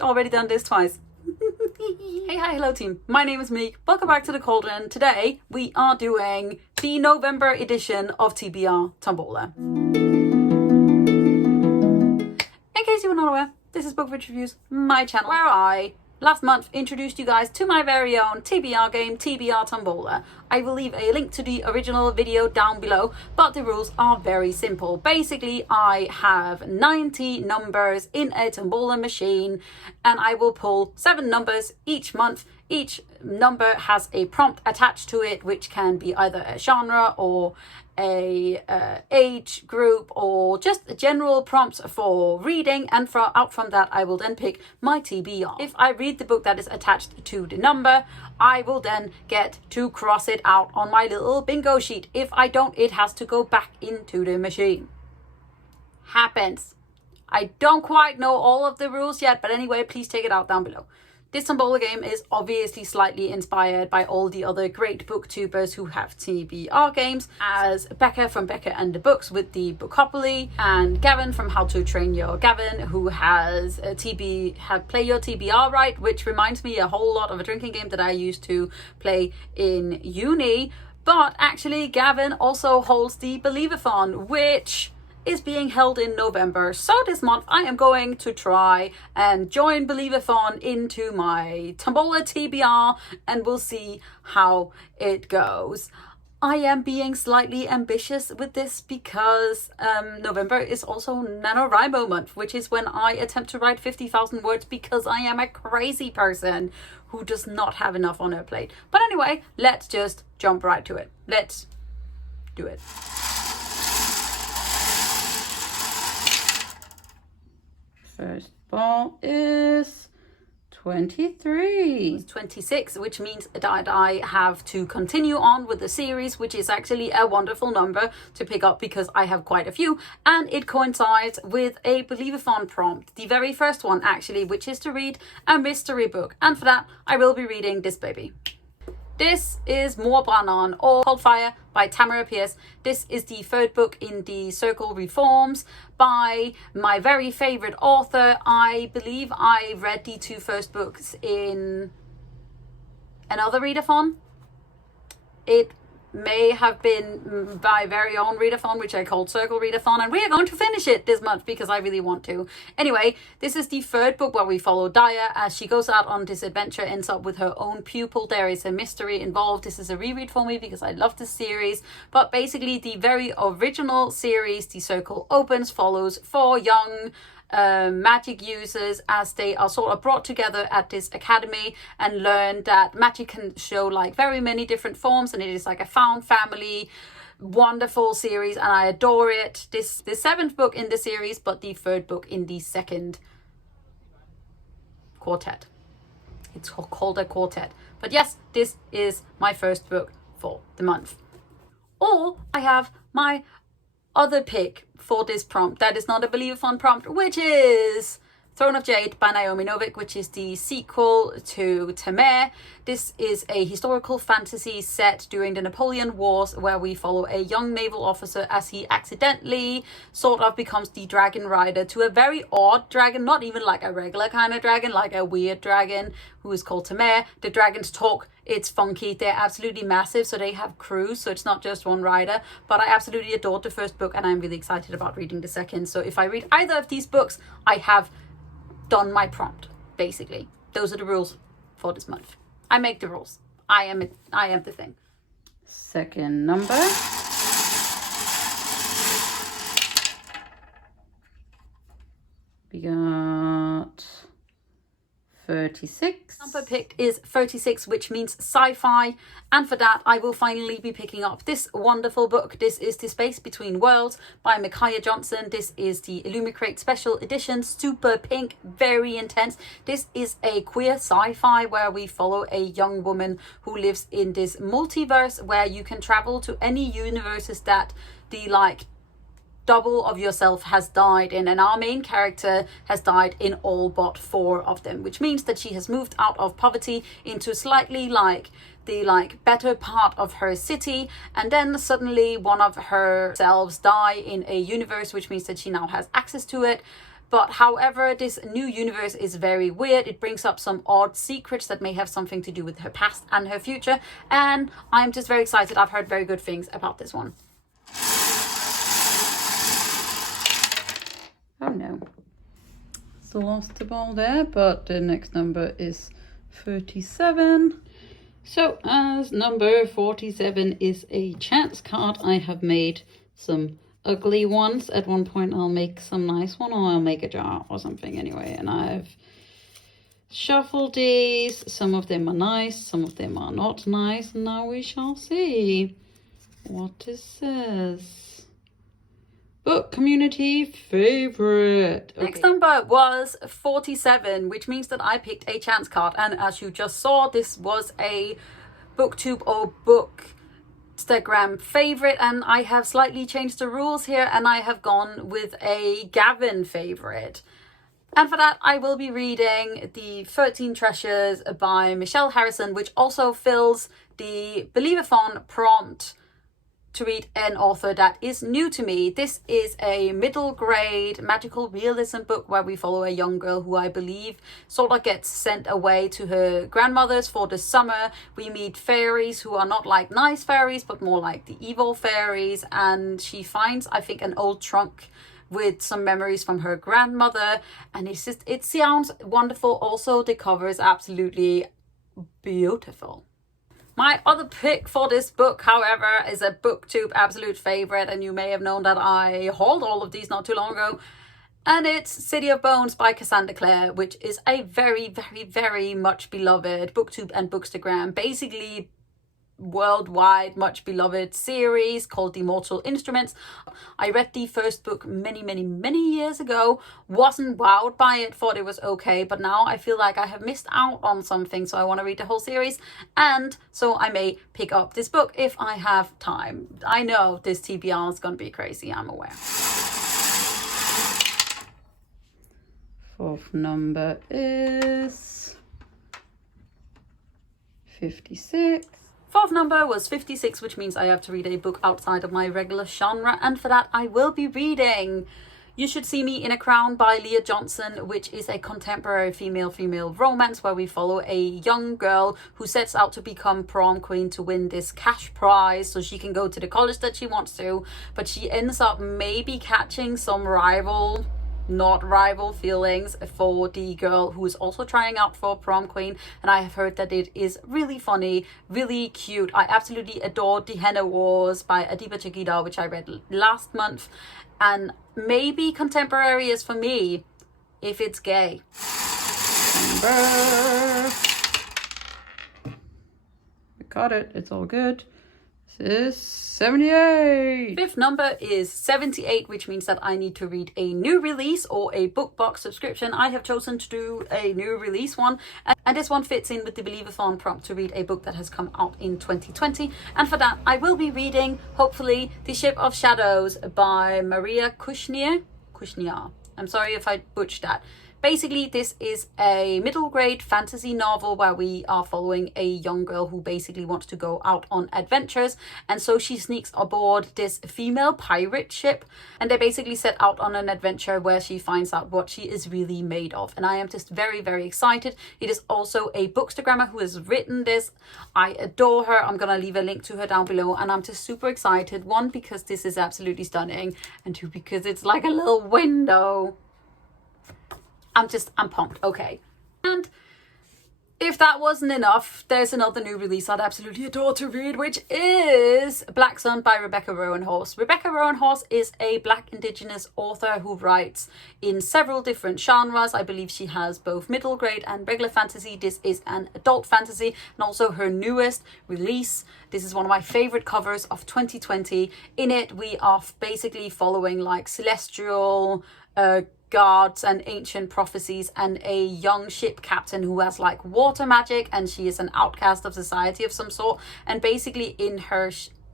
Already done this twice. Hey, hi, hello team. My name is Meek. Welcome back to the Cauldron. Today we are doing the November edition of TBR Tombola. In case you were not aware, this is Bookwitch Reviews, my channel, where I last month introduced you guys to my very own TBR game, TBR Tombola. I will leave a link to the original video down below, but the rules are very simple. Basically, I have 90 numbers in a tombola machine, and I will pull 7 numbers each month. Each number has a prompt attached to it, which can be either a genre or a age group or just general prompts for reading, and out from that I will then pick my TBR. If I read the book that is attached to the number, I will then get to cross it out on my little bingo sheet. If I don't, it has to go back into the machine. Happens. I don't quite know all of the rules yet, but anyway, please take it out down below. This Tombola game is obviously slightly inspired by all the other great booktubers who have TBR games, as Becca from Becca and the Books with the Bookopoly, and Gavin from How to Train Your Gavin, who has Play Your TBR Right, which reminds me a whole lot of a drinking game that I used to play in uni. But actually, Gavin also holds the Believathon, which is being held in November. So this month I am going to try and join Believathon into my Tombola TBR, and we'll see how it goes. I am being slightly ambitious with this because November is also NaNoWriMo Month, which is when I attempt to write 50,000 words because I am a crazy person who does not have enough on her plate. But anyway, let's just jump right to it. Let's do it. First ball is 23. It's 26, which means that I have to continue on with the series, which is actually a wonderful number to pick up because I have quite a few, and it coincides with a Believathon prompt, the very first one actually, which is to read a mystery book, and for that I will be reading this baby. This is Morbrannon, or Cold Fire by Tamora Pierce. This is the third book in the Circle Reforms by my very favorite author. I believe I read the 2 first books in another readathon. It may have been my very own readathon, which I called Circle Readathon, and we are going to finish it this month because I really want to. Anyway, this is the 3rd book where we follow Daya as she goes out on this adventure, ends up with her own pupil. There is a mystery involved. This is a reread for me because I love this series, but basically the very original series, The Circle Opens, follows 4 young magic users as they are sort of brought together at this academy and learn that magic can show like very many different forms, and it is like a found family wonderful series, and I adore it. This the 7th book in the series, but the 3rd book in the 2nd quartet. It's called a quartet, but yes, this is my first book for the month. Or I have my other pick for this prompt that is not a Believathon prompt, which is Throne of Jade by Naomi Novik, which is the sequel to Tamora. This is a historical fantasy set during the Napoleon Wars where we follow a young naval officer as he accidentally sort of becomes the dragon rider to a very odd dragon, not even like a regular kind of dragon, like a weird dragon who is called Tamora. The dragons talk, it's funky, they're absolutely massive, so they have crews, so it's not just one rider. But I absolutely adored the 1st book, and I'm really excited about reading the 2nd. So if I read either of these books, I have done my prompt, basically. Those are the rules for this month. I make the rules. I am the thing. 2nd number. We got 36. Number picked is 36, which means sci-fi, and for that I will finally be picking up this wonderful book. This is The Space Between Worlds by Micaiah Johnson. This is the Illumicrate special edition, super pink, very intense. This is a queer sci-fi where we follow a young woman who lives in this multiverse where you can travel to any universes that the double of yourself has died in, and our main character has died in all but 4 of them, which means that she has moved out of poverty into slightly like the better part of her city, and then suddenly one of her selves die in a universe, which means that she now has access to it. But however, this new universe is very weird. It brings up some odd secrets that may have something to do with her past and her future, and I'm just very excited. I've heard very good things about this one. Oh no. Still lost the ball there, but the next number is 37. So as number 47 is a chance card, I have made some ugly ones. At one point I'll make some nice one, or I'll make a jar or something anyway. And I've shuffled these. Some of them are nice, some of them are not nice. And now we shall see what this says. Book community favorite. Okay. Next number was 47, which means that I picked a chance card. And as you just saw, this was a Booktube or Bookstagram favorite, and I have slightly changed the rules here, and I have gone with a Gavin favorite. And for that, I will be reading the 13 Treasures by Michelle Harrison, which also fills the Believathon prompt to read an author that is new to me. This is a middle grade magical realism book where we follow a young girl who I believe sort of gets sent away to her grandmother's for the summer. We meet fairies who are not like nice fairies, but more like the evil fairies. And she finds, I think, an old trunk with some memories from her grandmother. And it's just, it sounds wonderful. Also, the cover is absolutely beautiful. My other pick for this book, however, is a Booktube absolute favorite, and you may have known that I hauled all of these not too long ago, and it's City of Bones by Cassandra Clare, which is a very, very, very much beloved Booktube and Bookstagram, basically worldwide much beloved series called The Mortal Instruments. I read the first book many years ago, wasn't wowed by it, thought it was okay, but now I feel like I have missed out on something, so I want to read the whole series, and so I may pick up this book if I have time. I know this TBR is going to be crazy, I'm aware. Fourth number is 56. Fourth number was 56, which means I have to read a book outside of my regular genre, and for that I will be reading You Should See Me in a Crown by Leah Johnson, which is a contemporary female romance where we follow a young girl who sets out to become prom queen to win this cash prize so she can go to the college that she wants to, but she ends up maybe catching some not rival feelings for the girl who is also trying out for prom queen, and I have heard that it is really funny, really cute. I absolutely adored The Henna Wars by Adiba Chagida, which I read last month, and maybe contemporary is for me if it's gay. Number. We got it, it's all good. This is 78. Fifth number is 78, which means that I need to read a new release or a book box subscription. I have chosen to do a new release one, and this one fits in with the Believathon prompt to read a book that has come out in 2020. And for that, I will be reading, hopefully, The Ship of Shadows by Maria Kushniar. I'm sorry if I butchered that. Basically, this is a middle grade fantasy novel where we are following a young girl who basically wants to go out on adventures. And so she sneaks aboard this female pirate ship, and they basically set out on an adventure where she finds out what she is really made of. And I am just very, very excited. It is also a bookstagrammer who has written this. I adore her. I'm going to leave a link to her down below. And I'm just super excited. One, because this is absolutely stunning. And two, because it's like a little window. I'm pumped. Okay. And if that wasn't enough, there's another new release I'd absolutely adore to read, which is Black Sun by Rebecca Roanhorse. Rebecca Roanhorse is a Black Indigenous author who writes in several different genres. I believe she has both middle grade and regular fantasy. This is an adult fantasy, and also her newest release. This is one of my favorite covers of 2020. In it, we are basically following like celestial gods and ancient prophecies and a young ship captain who has like water magic, and she is an outcast of society of some sort. And basically in her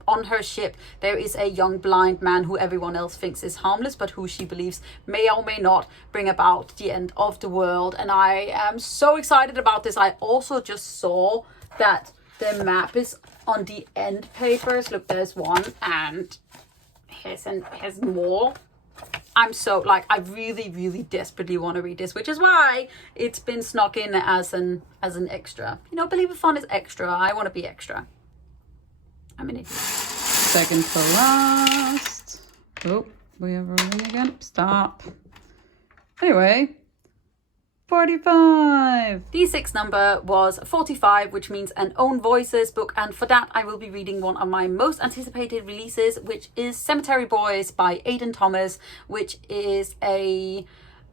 on her ship there is a young blind man who everyone else thinks is harmless, but who she believes may or may not bring about the end of the world. And I am so excited about this. I also just saw that the map is on the end papers. Look, there's one, and here's more. I'm so, like, I really, really desperately want to read this, which is why it's been snuck in as an extra. You know, Believathon is extra. I want to be extra. I'm an idiot. Second to last. Oh, we are rolling again. Stop. Anyway, 45. The sixth number was 45, which means an Ownvoices book, and for that I will be reading one of my most anticipated releases, which is Cemetery Boys by Aidan Thomas, which is a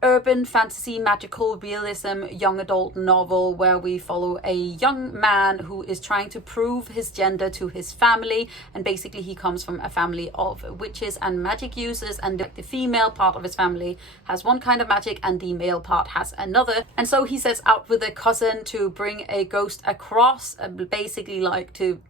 urban fantasy magical realism young adult novel where we follow a young man who is trying to prove his gender to his family, and basically he comes from a family of witches and magic users, and the female part of his family has one kind of magic and the male part has another, and so he sets out with a cousin to bring a ghost across, basically like to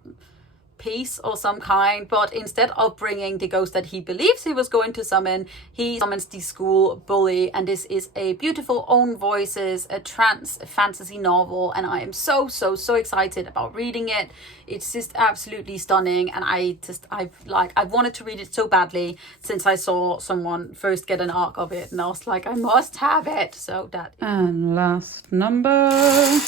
peace or some kind, but instead of bringing the ghost that he believes he was going to summon, he summons the school bully. And this is a beautiful Ownvoices, a trans fantasy novel, and I am so excited about reading it. It's just absolutely stunning, and I've wanted to read it so badly since I saw someone first get an arc of it, and I was like, I must have it. So that. And last number.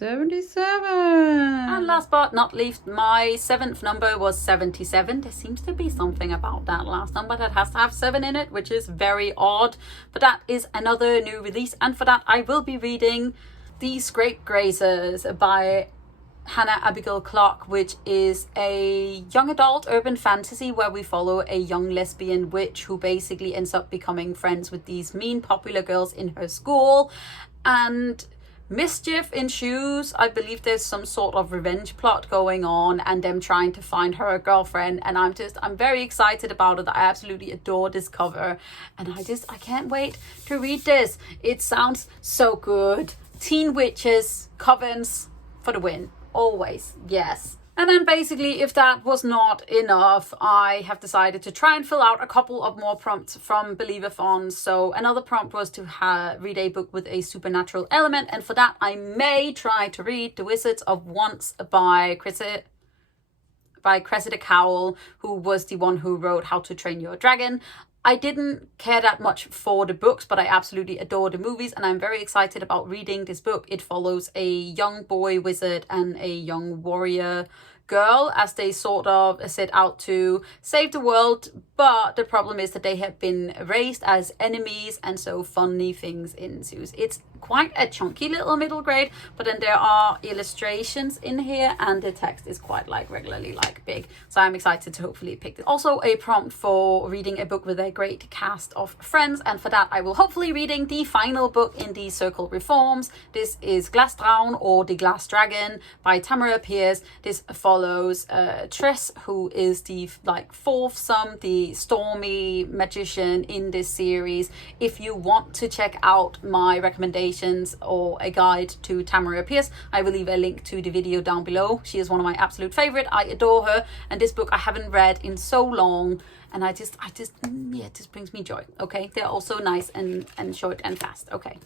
77. And last but not least, my seventh number was 77. There seems to be something about that last number that has to have 7 in it, which is very odd. But that is another new release, and for that I will be reading The Scrape Grazers by Hannah Abigail Clark, which is a young adult urban fantasy where we follow a young lesbian witch who basically ends up becoming friends with these mean popular girls in her school, and mischief ensues. I believe there's some sort of revenge plot going on and them trying to find her girlfriend, and I'm very excited about it. I absolutely adore this cover, and I can't wait to read this. It sounds so good. Teen witches, covens for the win. Always, yes. And then basically, if that was not enough, I have decided to try and fill out a couple of more prompts from Believathon. So another prompt was to read a book with a supernatural element, and for that I may try to read The Wizards of Once by Cressida Cowell, who was the one who wrote How to Train Your Dragon. I didn't care that much for the books, but I absolutely adore the movies, and I'm very excited about reading this book. It follows a young boy wizard and a young warrior girl as they sort of set out to save the world, but the problem is that they have been raised as enemies, and so funny things ensues. It's quite a chunky little middle grade, but then there are illustrations in here and the text is quite regularly big, so I'm excited to hopefully pick this. Also a prompt for reading a book with a great cast of friends, and for that I will hopefully reading the final book in the Circle Reforms. This is Glasdraun, or The Glass Dragon by Tamora Pierce. This follows Triss, who is the fourth son, the stormy magician in this series. If you want to check out my recommendations or a guide to Tamora Pierce, I will leave a link to the video down below. She is one of my absolute favorite. I adore her, and this book I haven't read in so long, and it just brings me joy. Okay, they're also nice and short and fast. Okay,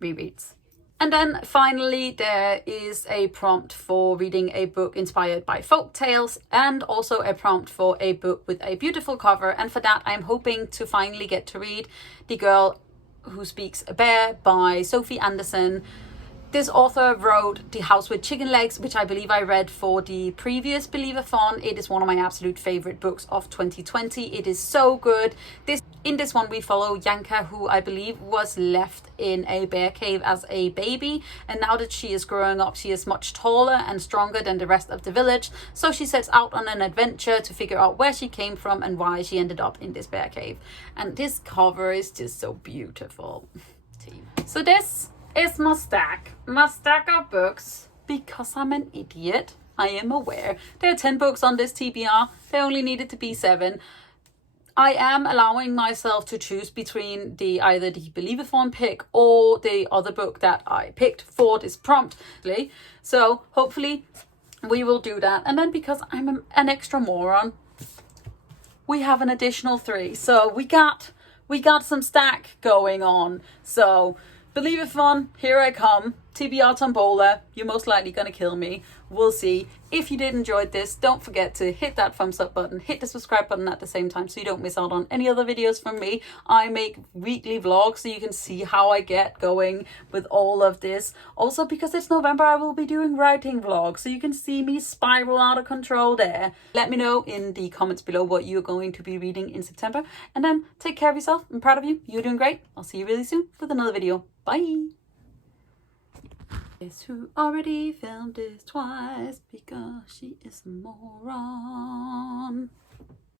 rereads. And then finally there is a prompt for reading a book inspired by folk tales, and also a prompt for a book with a beautiful cover, and for that I'm hoping to finally get to read The Girl Who Speaks a Bear by Sophie Anderson. This author wrote The House with Chicken Legs, which I believe I read for the previous Believathon. It is one of my absolute favorite books of 2020. It is so good. In this one we follow Yanka, who I believe was left in a bear cave as a baby, and now that she is growing up she is much taller and stronger than the rest of the village, so she sets out on an adventure to figure out where she came from and why she ended up in this bear cave. And this cover is just so beautiful. So this is my stack of books. Because I'm an idiot, I am aware there are 10 books on this TBR. There only needed to be 7. I am allowing myself to choose between either the Believathon pick or the other book that I picked for this prompt. So hopefully we will do that. And then because I'm an extra moron, we have an additional 3. So we got some stack going on. So Believathon, here I come. TBR Tombola, you're most likely going to kill me. We'll see. If you did enjoy this, don't forget to hit that thumbs up button, hit the subscribe button at the same time so you don't miss out on any other videos from me. I make weekly vlogs so you can see how I get going with all of this. Also, because it's November, I will be doing writing vlogs so you can see me spiral out of control there. Let me know in the comments below what you're going to be reading in September. And then take care of yourself. I'm proud of you. You're doing great. I'll see you really soon with another video. Bye. Guess who already filmed this twice because she is a moron.